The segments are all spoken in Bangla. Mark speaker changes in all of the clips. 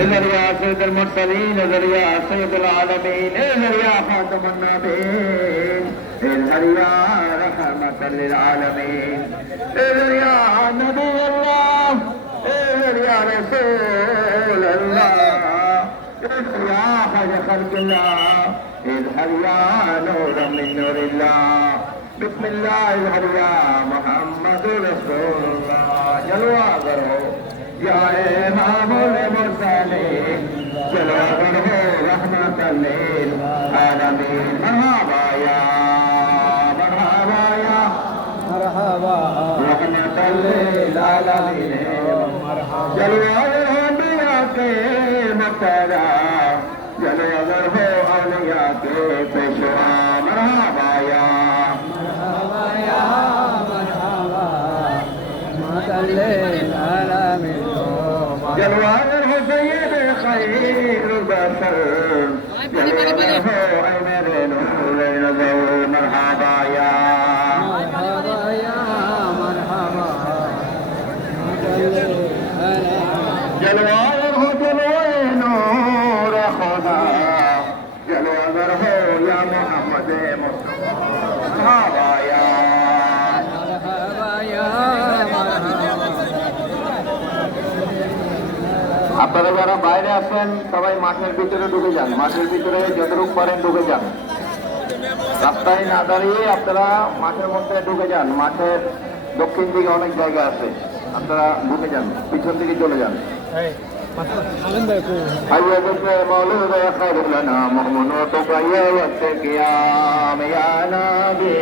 Speaker 1: اذهب يا سيد المرسلين اذهب يا سيد العالمين اذهب يا خاتم النبيين يا رحمة للعالمين إذن يا نبي الله إذن يا رسول الله إذن يا خير خلق الله اذهب يا نور من نور الله بسم الله اذهب يا محمد رسول الله جلوہ کرو یا جلوار ہو سید خیر আপনারা যারা বাইরে আছেন সবাই মাঠের ভিতরে ঢুকে যান মাঠের ভিতরে যতটুকু পারেন ঢুকে যান রাস্তায় না দাঁড়িয়ে আপনারা মাঠের মধ্যে ঢুকে যান মাঠের দক্ষিণ দিকে অনেক জায়গা আছে আপনারা ঢুকে যান পিছন দিকে চলে যান حي بك مولود خير لنا مؤمنوتك يا والتقيام يا نبي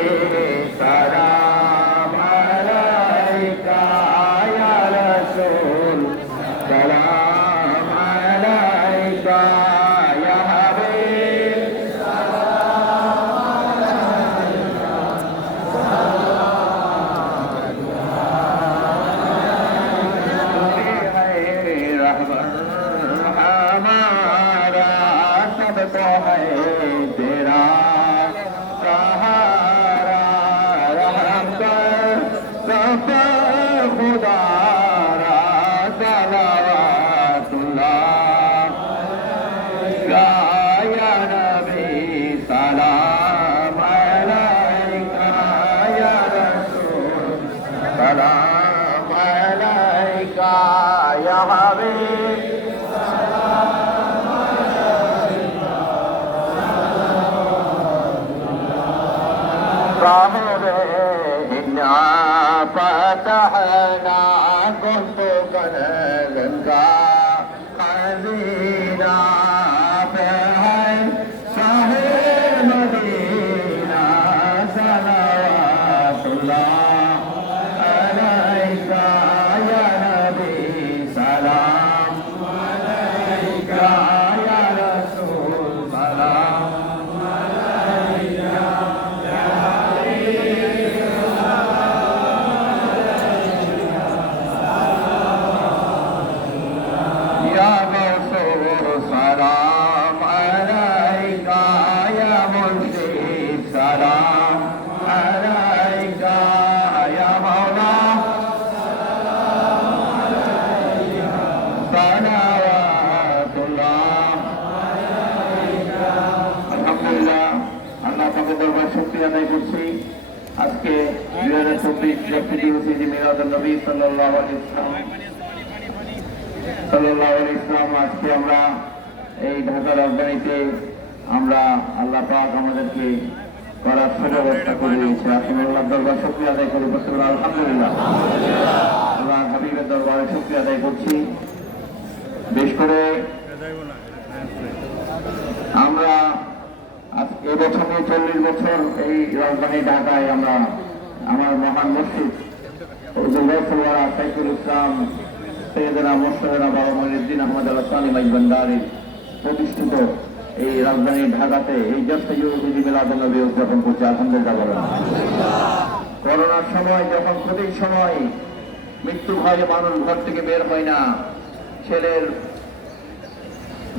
Speaker 1: سلام सब तो है तेरा صاحب إنا فتحنا করছি আজকে দুই হাজার চব্বিশ ব্যক্তি দিবস ঈদ মিলাদুল নবী সাল্লাল্লাহু আলাইহি ওয়াসাল্লাম ইসলাম আজকে আমরা এই ঢাকা রাজধানীতে আমরা আল্লাহ পাক আমাদেরকে করার সুব্যবস্থা করে দিয়েছে। আসলে আল্লাহ দরবার শুক্রিয়া আদায় করে বসে আলহামদুলিল্লাহ। আল্লাহ হাবিবের দরবারে শুক্রিয়া আদায় করছি। বেশ করে আমরা আজ- এবছর নিয়ে চল্লিশ বছর এই রাজধানী ঢাকায় আমরা আমার মহান মসজিদ। ইসলাম বাবা আহমদ আল্লাহ সালিম প্রতিষ্ঠিত এই রাজধানী ঢাকাতে এই জাতীয় যুবী মিলাদনবী উদযাপন করছে। আলহামদুলিল্লাহ করোনার সময় যখন প্রতি সময় মৃত্যু ভয়ে মানুষ ঘর থেকে বের হয় না। ছেলের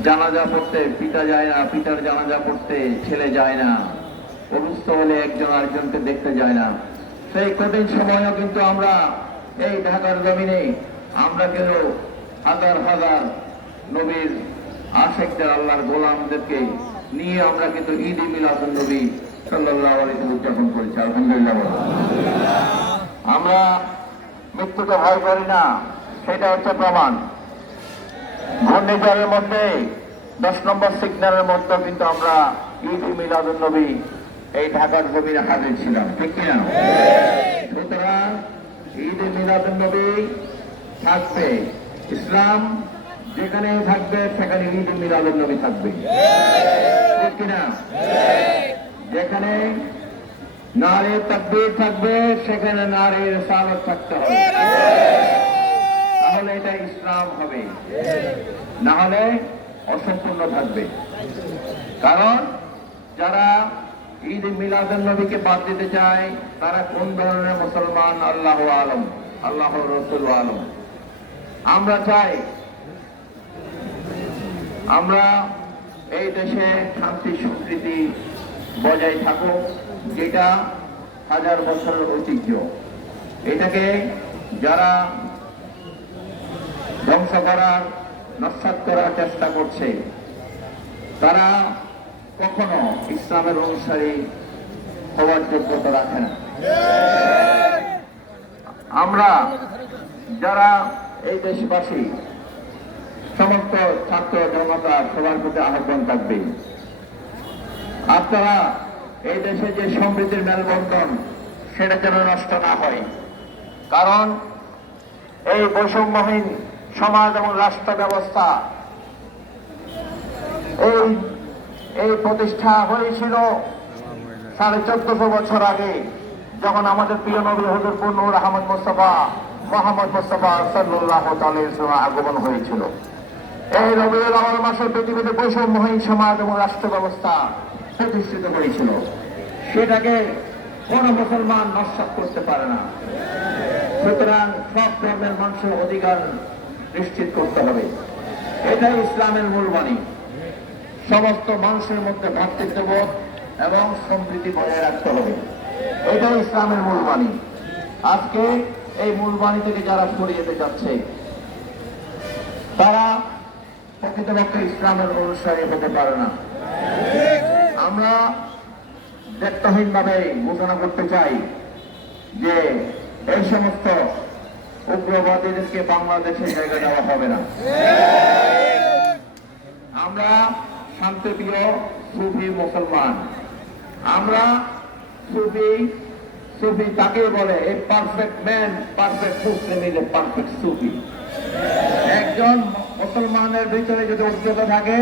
Speaker 1: জানাজা পড়তে, পিতা যায় না, পিতার জানাজা পড়তে, ছেলে যায় না। অসুস্থ হলে একজন আরেকজনকে দেখতে যায় না। সেই কঠিন সময়ও কিন্তু আমরা এই ঢাকার জমিনে, আমরা কেন হাজার হাজার নবীর আশেকদের, আল্লাহর গোলামদেরকে নিয়ে আমরা কিন্তু ঈদ মিলাদুল নবী সাল্লাহ আলাইহি উদযাপন করেছি, আলহামদুলিল্লাহ। আমরা মৃত্যুকে ভয় করি না সেটা হচ্ছে প্রমাণ। ঘূর্ণিঝড়ের মধ্যে, দশ নম্বর সিগন্যালের মধ্যে কিন্তু আমরা ঈদ মিলাদুল নবী এই ঢাকার জমিনে হাজির ছিলাম। ঠিক কিনা? সুতরাং ঈদ মিলাদুল নবী থাকবে। ইসলাম যেখানে থাকবে, সেখানে ঈদ মিলাদুল নবী থাকবে। ঠিক কিনা? যেখানে নারীর তাকবীর থাকবে, সেখানে নারীর সালত থাকতে হবে তাহলে এটা ইসলাম হবে না হলে অসম্পূর্ণ থাকবে। কারণ যারা ঈদ মিলাদুল নবীকে বাদ দিতে চায়, তারা কোন ধরনের মুসলমান? আল্লাহ আলম। আল্লাহ রসুল আলম। আমরা চাই, আমরা এই দেশে শান্তি সংস্কৃতি বজায় থাকুক, যেটা হাজার বছরের ঐতিহ্য। এটাকে যারা ধ্বংস করার নস্বাত করার চেষ্টা করছে। তারা কখনো ইসলামের অনুসারী হওয়ার যোগ্যতা রাখে না। আমরা যারা এই দেশবাসী, সমস্ত ছাত্র জনতা সবার প্রতি আহ্বান থাকবে। আপনারা এই দেশে যে সমৃদ্ধির মেলবন্ধন, সেটা যেন নষ্ট না হয়। কারণ এই বৈষম্যহীন সমাজ এবং রাষ্ট্র ব্যবস্থা। এই এই প্রতিষ্ঠা হয়েছিল সাড়ে চোদ্দশো বছর আগে, যখন আমাদের প্রিয় নবী হজর নূর আহমদ মোস্তফা, মোহাম্মদ মোস্তফা সাল্লাহ আগমন হয়েছিল। এই রবিউল আওয়াল মাসে পৃথিবীতে বৈষম্যহীন সমাজ এবং রাষ্ট্র ব্যবস্থা প্রতিষ্ঠিত হয়েছিল। সেটাকে কোন মুসলমান নস্বাত করতে পারে না। সুতরাং সব ধর্মের মানুষের অধিকার নিশ্চিত করতে হবে। এটাই ইসলামের মূলবাণী। সমস্ত মানুষের মধ্যে ভ্রাতৃত্ববোধ এবং সম্প্রীতি বজায় রাখতে হবে। এটাই ইসলামের মূলবাণী। আজকে এই মূলবাণী থেকে যারা সরিয়ে যেতে যাচ্ছে তারা প্রকৃতপক্ষে ইসলামের অনুসারী হতে পারে না। আমরা দায়িত্বহীন ভাবে ঘোষণা করতে চাই যে এই সমস্ত উগ্রবাদীদেরকে বাংলাদেশে জায়গা দেওয়া হবে না। আমরা শান্তিপ্রিয় সুফি মুসলমান। আমরা সুফি সুফি তাকে বলে? A perfect man perfect Muslim is a perfect Sufi একজন মুসলমানের ভিতরে যদি উচ্চতা থাকে